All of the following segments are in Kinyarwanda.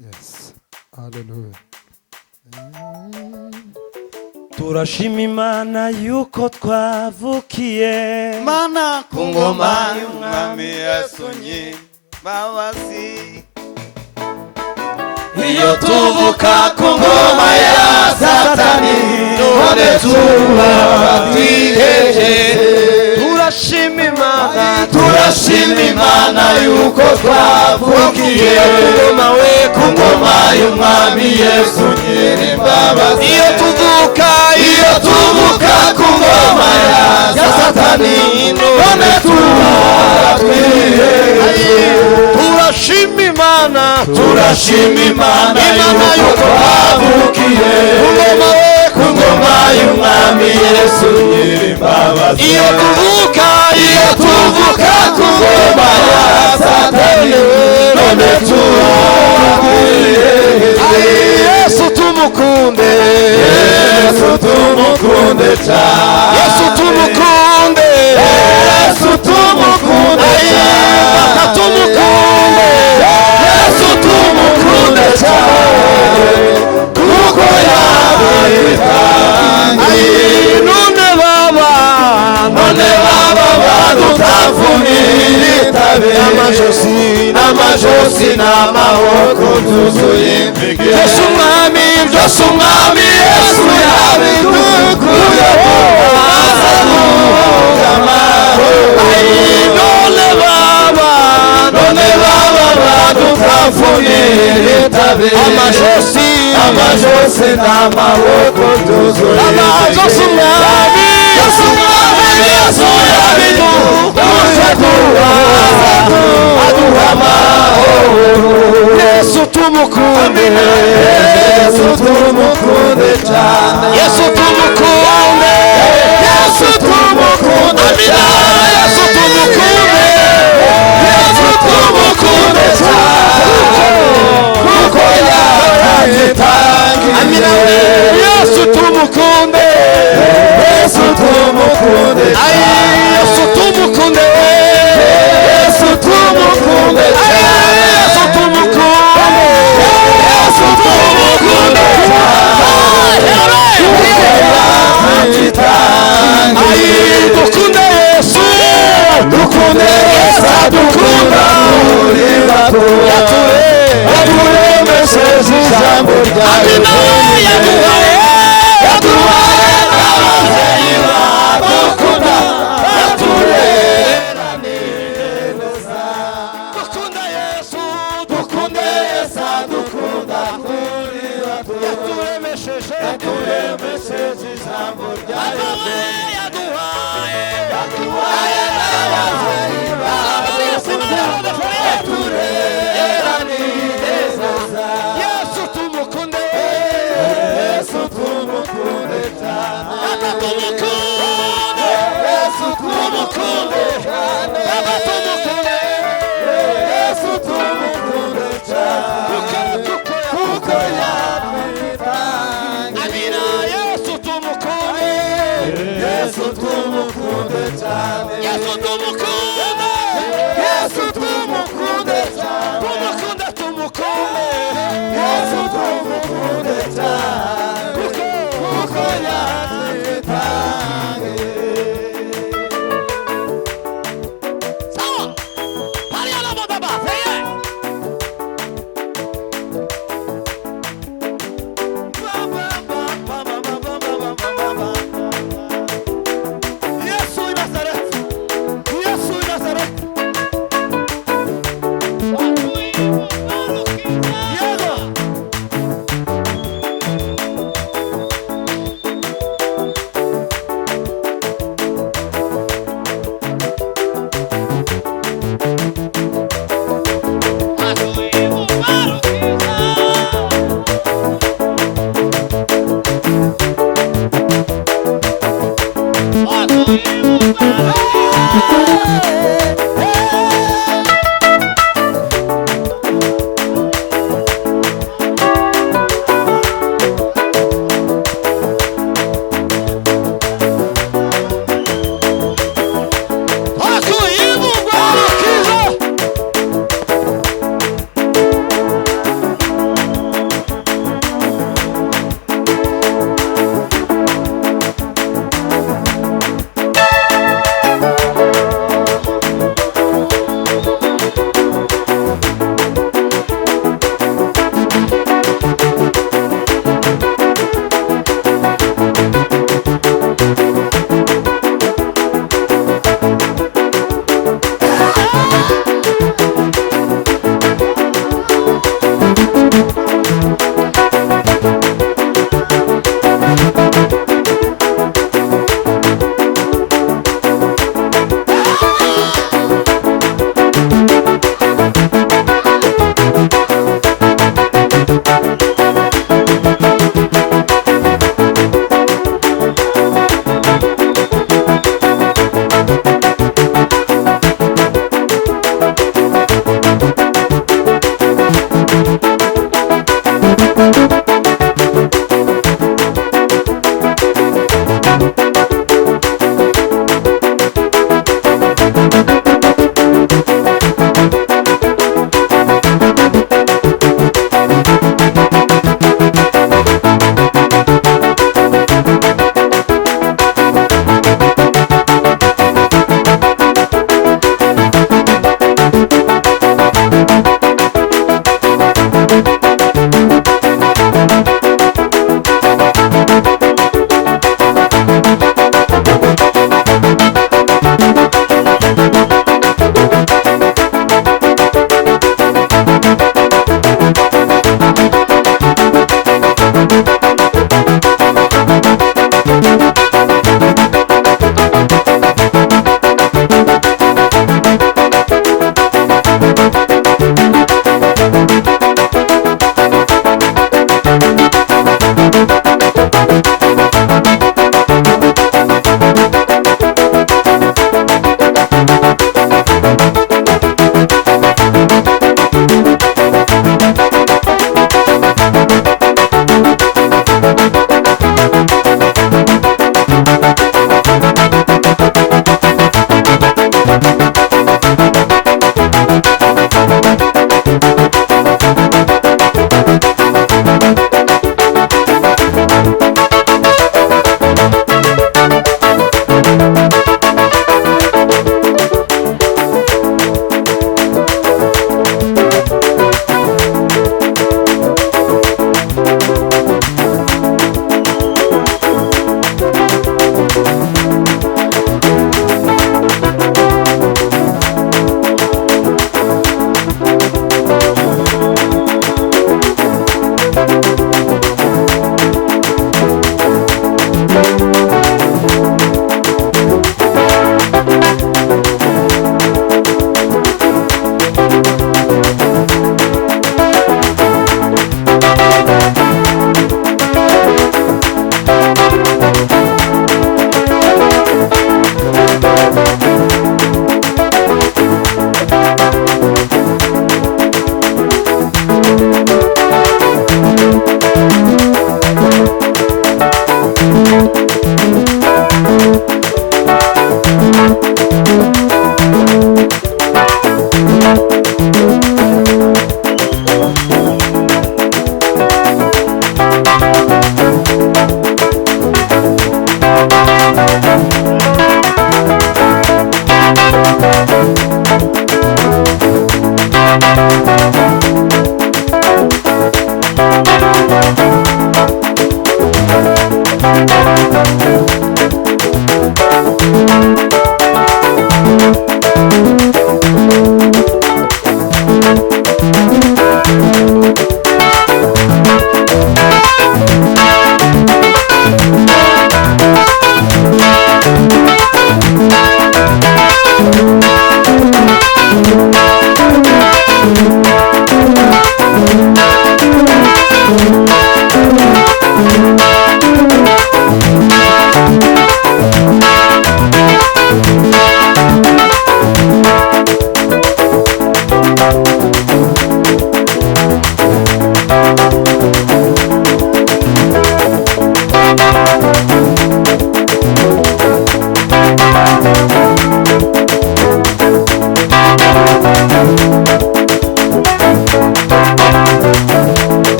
Yes. Hallelujah. turashima Imana yuko twavukiye Mana ku ngoma y'umwami Yesu nyimbabazi. iyo tuvuka ku ngoma ya Satani none tuba twiheje turashima Imana yuko twavukiye ku ngoma y'umwami Yesu nyimbabazi. iyo tuvuka ku ngoma ya Satani none tuba twiheje turashima Imana yuko twavukiye ku ngoma y'umwami Yesu nyir'imbabazi. iyo tuvuka ku ngoma ya Satani none turakwiriye Yesu tumukunde cyane Yesu tumukunde kuko yabitanye none baba badutavunira itabe n'amajosi n'amaboko byuzuye byose umwami Yesu yabidukuyeho none baba badutavunira itabe amajosi n'amaboko byuzuye amajosi umwami Yesu yabidukuyeho aduha amahoro. Yesu tumukunde cyane Yesu tumukunde amina Yesu tumukunde cyane kuko yaragitangiye amina Yesu tumukunde yaturemesheje ijambo ryawe yaduhaye n'ababyeyi badukunda yaturera neza dukunda Yesu adukunda kuri bato yaturemesheje ijambo ryawe yaduhaye n'ababyeyi badukunda yaturera neza Yesu tumukunde cyane Yesu tumukunde cyane Yesu tumukunde cyane kuko yabitanye amina Yesu tumukunde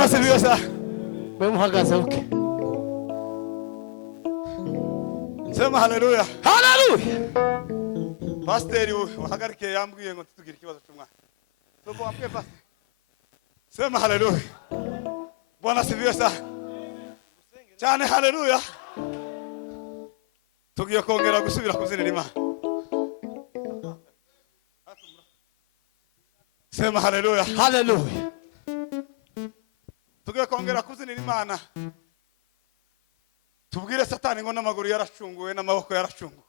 Bwana asifiwe sana. Wewe muhagaze uke. Sema haleluya. Haleluya. Pasiteri uhagarike yambwiye ngo tutugira ikibazo cy'umwana. Sobo wapwe pasiteri. Sema haleluya. Bwana asifiwe sana. Cyane haleluya. Tugiye kongera gusubira kuzinira Imana. Sema haleluya. Haleluya. Tugiye kongera kuzinira Imana. Tubwire Satani ngo n'amaguru yaracunguwe n'amaboko yaracunguwe.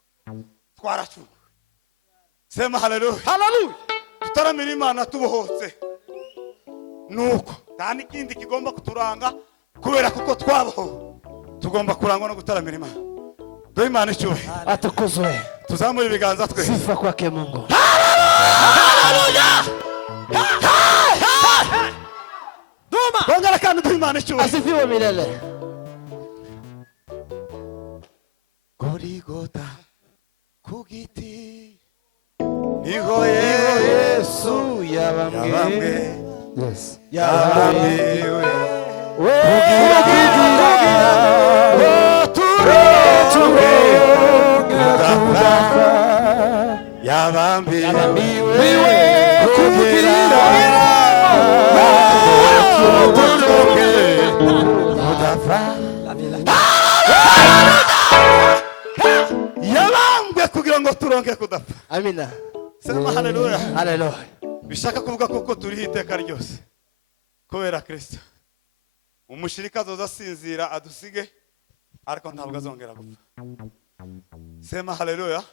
Twaracunguwe. Sema haleluya. Haleluya. Tutaramira Imana tubohotse. Nuko kandi ikindi kigomba kuturanga kubera kuko twabaho. Tugomba kurangwa no gutaramira Imana. Do Imana icyubahiro. Atukuzwe. Tuzamure ibiganza twe. Sifa kwake Mungu. Haleluya. Duma. Bongera kandi do Imana icyubahiro. Asifiwe milele. Gorigota kugiti niho Yesu yabambwe. Yes. Yabambiwe. Yabambwe kugira ngo turonke kudapfa. Amina. Sema haleluya. Haleluya. Bishaka kuvuga kuko turi iteka ryose kubera Kristo. Umushirika azoza asinzira adusige ariko ntabwo azongera gupfa. Sema haleluya.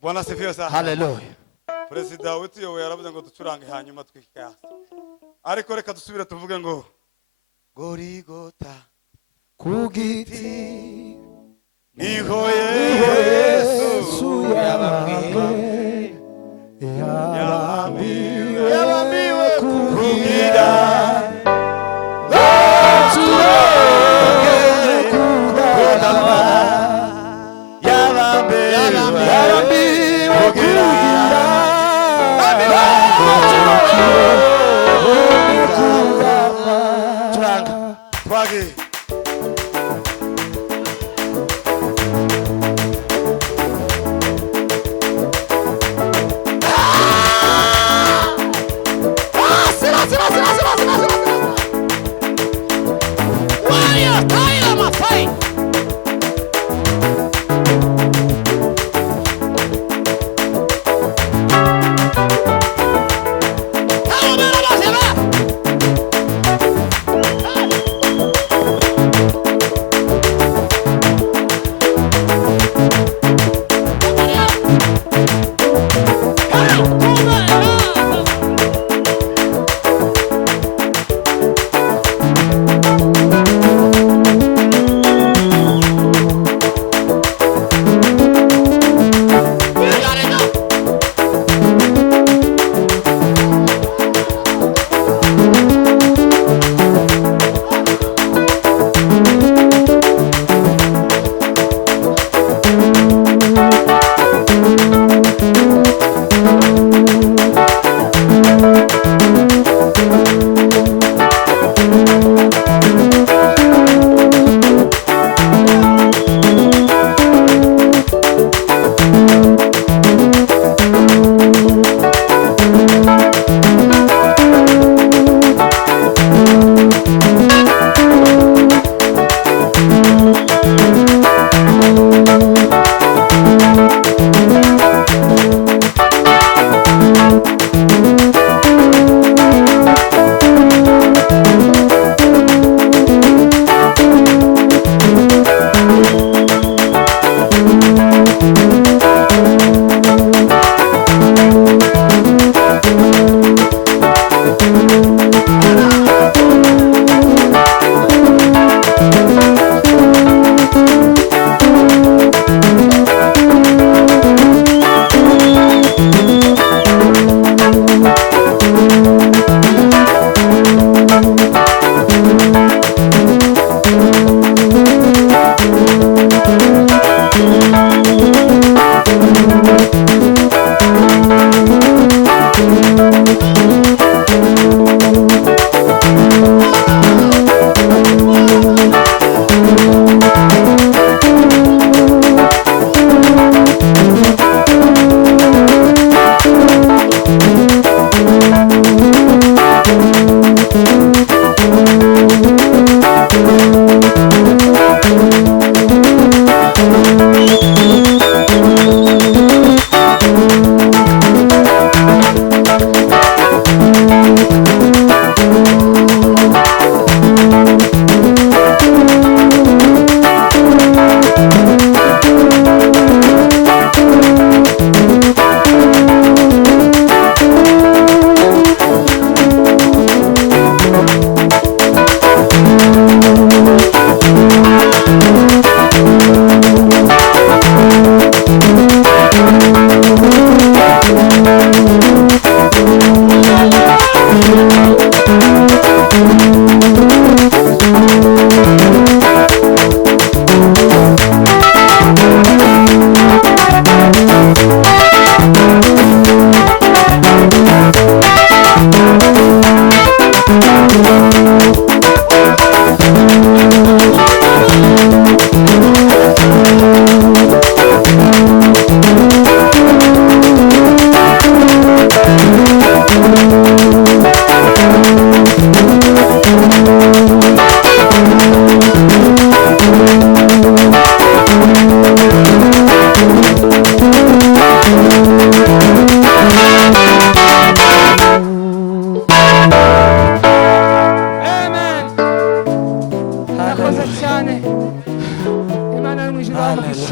Bwana asifiwe sana. Haleluya. Perezida w'ituyoboye yaravuze ngo ducurange hanyuma twikaya. Ariko reka dusubire tuvuge ngo Gorigota kugiti niho Yesu yabambwe. Yabambiwe kugira imana yo mu ijuru yamugisha